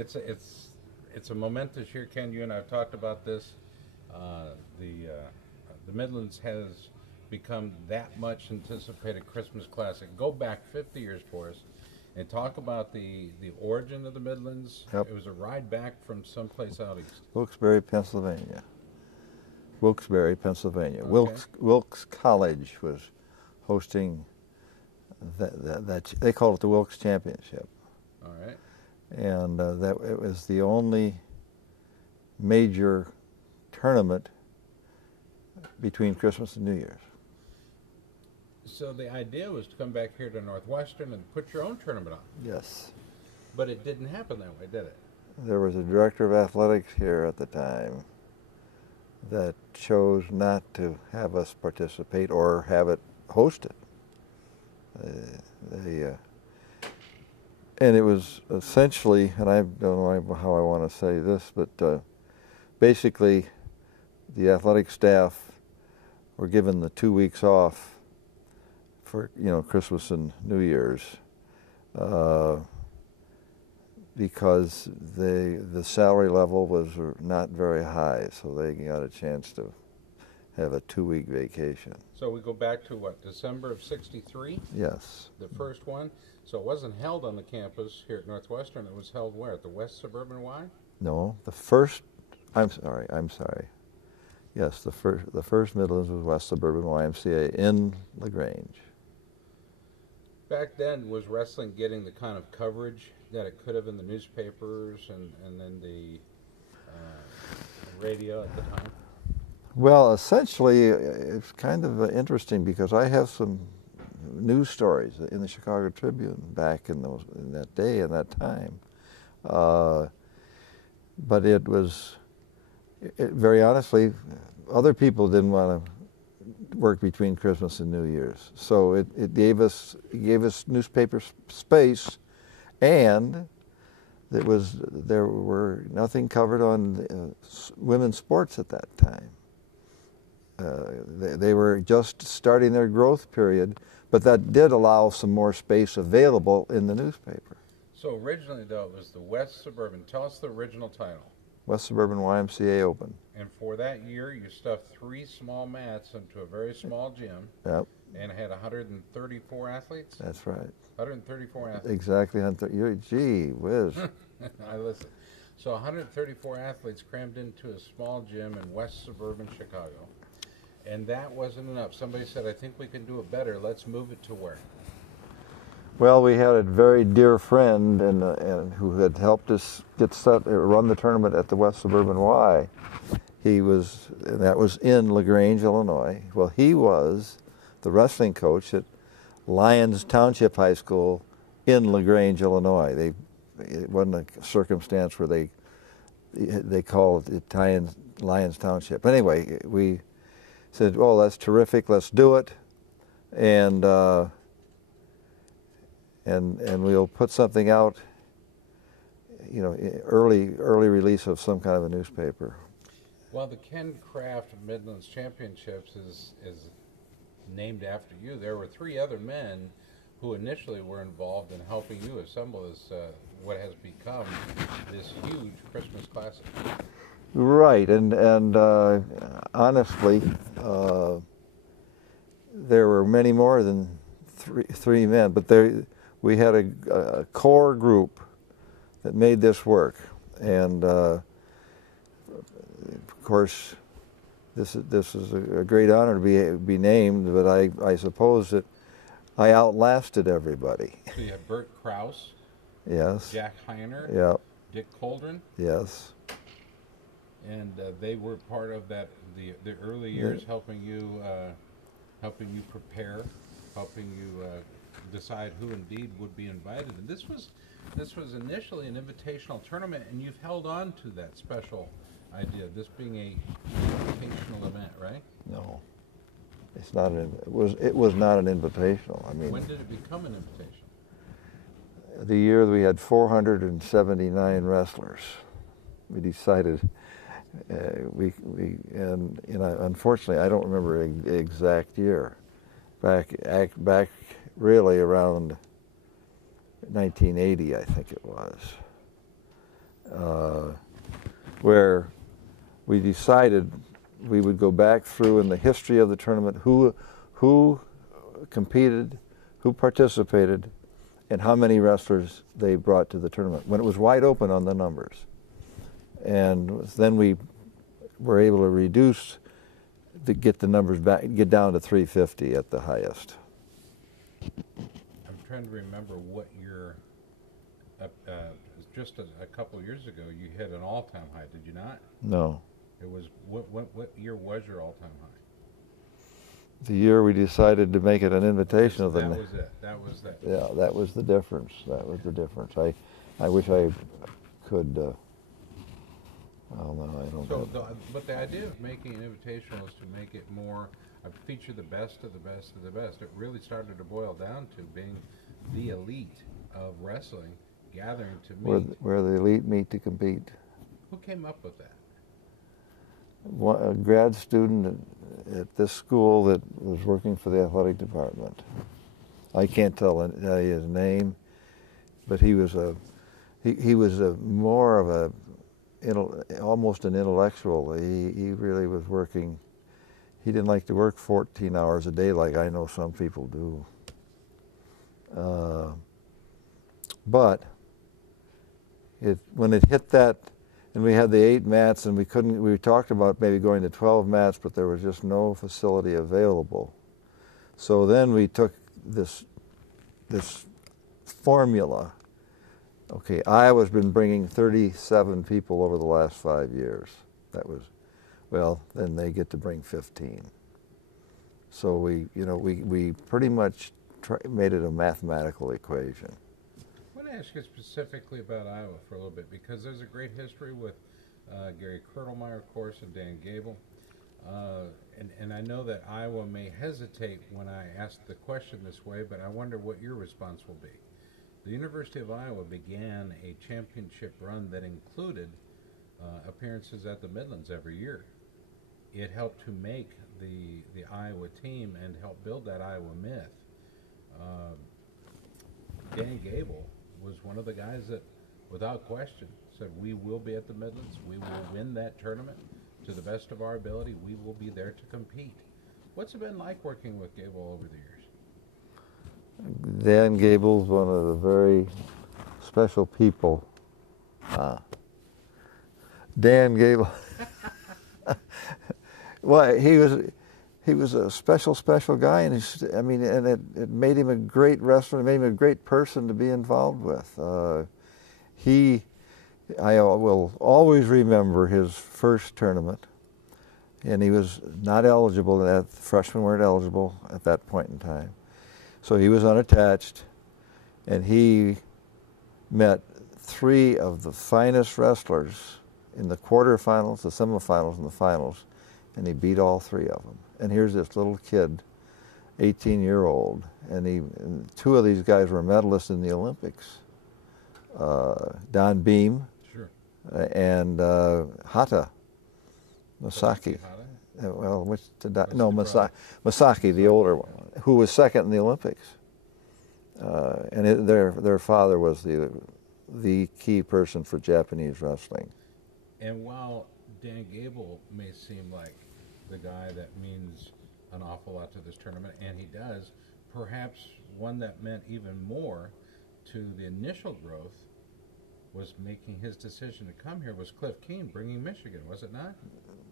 It's a momentous year, Ken. You and I have talked about this. The Midlands has become that much anticipated Christmas classic. Go back 50 years for us and talk about the origin of the Midlands. Yep. It was a ride back from someplace out east. Wilkes-Barre, Pennsylvania. Wilkes-Barre, Pennsylvania. Okay. Wilkes College was hosting that they called it the Wilkes Championship. All right. And that it was the only major tournament between Christmas and New Year's. So the idea was to come back here to Northwestern and put your own tournament on. Yes. But it didn't happen that way, did it? There was a director of athletics here at the time that chose not to have us participate or have it hosted. And it was essentially, and I don't know how I want to say this, but basically the athletic staff were given the 2 weeks off for Christmas and New Year's because the salary level was not very high, so they got a chance to have a 2-week vacation. So we go back to what, December of '63? Yes. The first one. So it wasn't held on the campus here at Northwestern. It was held where? At the West Suburban Y? No, the first. I'm sorry. Yes, the first Midlands was West Suburban YMCA in LaGrange. Back then, was wrestling getting the kind of coverage that it could have in the newspapers and then the radio at the time? Well, essentially, it's kind of interesting because I have some news stories in the Chicago Tribune back in that day and that time. But it was, very honestly, other people didn't want to work between Christmas and New Year's. So it gave us newspaper space, and there were nothing covered on women's sports at that time. They were just starting their growth period, but that did allow some more space available in the newspaper. So originally, though, it was the West Suburban. Tell us the original title. West Suburban YMCA Open. And for that year, you stuffed 3 small mats into a very small gym. Yep. And had 134 athletes? That's right. 134 athletes. Exactly. Gee whiz. I listen. So 134 athletes crammed into a small gym in West Suburban Chicago. And that wasn't enough. Somebody said, I think we can do it better. Let's move it to where? Well, we had a very dear friend and who had helped us run the tournament at the West Suburban Y. That was in LaGrange, Illinois. Well, he was the wrestling coach at Lyons Township High School in LaGrange, Illinois. It wasn't a circumstance where they called it Italian Lyons Township. Anyway, we said, "Oh, that's terrific. Let's do it," and we'll put something out. Early release of some kind of a newspaper. Well, the Ken Kraft Midlands Championships is named after you. There were 3 other men who initially were involved in helping you assemble this what has become this huge Christmas classic. Right, and honestly, there were many more than three men, but we had a core group that made this work, and of course, this is a great honor to be named. But I suppose that I outlasted everybody. So you had Bert Krause, yes, Jack Heiner, yep, Dick Coldren, yes. And they were part of the early years, helping you prepare, helping you decide who indeed would be invited. And this was initially an invitational tournament, and you've held on to that special idea, this being a invitational event, right? No, it's not. It was not an invitational. I mean, when did it become an invitation? The year we had 479 wrestlers, we decided. Unfortunately, I don't remember the exact year. Back really around 1980, I think it was. where we decided we would go back through in the history of the tournament who competed, who participated, and how many wrestlers they brought to the tournament when it was wide open on the numbers. And then we were able to reduce, to get the numbers back, get down to 350 at the highest. I'm trying to remember what year, just a couple of years ago, you hit an all-time high, did you not? No. It was, what year was your all-time high? The year we decided to make it an invitation of the. That was it. That was that. Yeah, that was the difference. That was the difference. I wish I could. Well, no, I don't. So, but the idea of making an invitational is to make it more, feature the best of the best of the best. It really started to boil down to being the elite of wrestling gathering to meet. Where the elite meet to compete. Who came up with that? A grad student at this school that was working for the athletic department. I can't tell you his name, but he was more of almost an intellectual. He really was working. He didn't like to work 14 hours a day like I know some people do. But when it hit that. And we had the 8 mats, and we talked about maybe going to 12 mats, but there was just no facility available. So then we took this formula. Okay, Iowa's been bringing 37 people over the last 5 years. That was, well, then they get to bring 15. So we pretty much made it a mathematical equation. I want to ask you specifically about Iowa for a little bit, because there's a great history with Gary Kurtelmeyer, of course, and Dan Gable. And I know that Iowa may hesitate when I ask the question this way, but I wonder what your response will be. The University of Iowa began a championship run that included appearances at the Midlands every year. It helped to make the Iowa team and help build that Iowa myth. Dan Gable was one of the guys that, without question, said, we will be at the Midlands, we will win that tournament to the best of our ability, we will be there to compete. What's it been like working with Gable over the years? Dan Gable's one of the very special people. Dan Gable, well, he was a special guy, and it made him a great wrestler. It made him a great person to be involved with. I will always remember his first tournament, and he was not eligible. The freshmen weren't eligible at that point in time, so he was unattached, and he met 3 of the finest wrestlers in the quarterfinals, the semifinals, and the finals, and he beat all 3 of them. And here's this little kid, 18-year-old, and 2 of these guys were medalists in the Olympics. Don Beam, sure, and Hata Masaki. Well, Masaki, the older one, who was second in the Olympics. And their father was the key person for Japanese wrestling. And while Dan Gable may seem like the guy that means an awful lot to this tournament, and he does, perhaps one that meant even more to the initial growth was making his decision to come here was Cliff Keen bringing Michigan, was it not?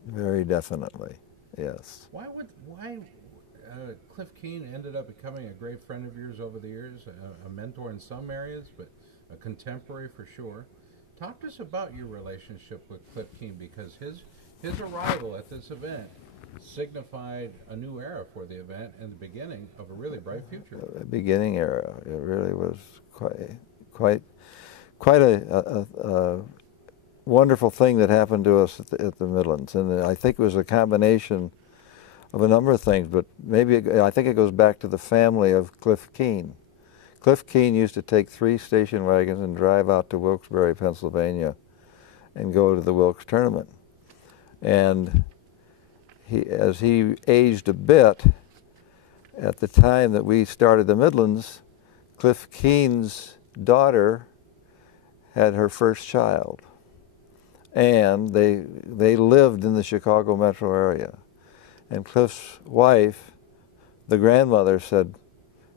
Very definitely, yes. Why Cliff Keen ended up becoming a great friend of yours over the years, a mentor in some areas, but a contemporary for sure. Talk to us about your relationship with Cliff Keen, because his arrival at this event signified a new era for the event and the beginning of a really bright future. A beginning era. It really was quite a wonderful thing that happened to us at the Midlands, and I think it was a combination of a number of things. But I think it goes back to the family of Cliff Keen. Cliff Keen used to take 3 station wagons and drive out to Wilkes-Barre, Pennsylvania, and go to the Wilkes tournament. And as he aged a bit, at the time that we started the Midlands, Cliff Keen's daughter had her first child. and they lived in the Chicago metro area. And Cliff's wife, the grandmother, said,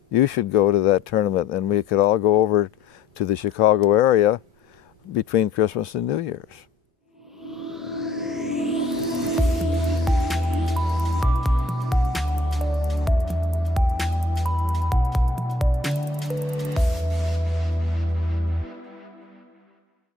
"You should go to that tournament, and we could all go over to the Chicago area between Christmas and New Year's."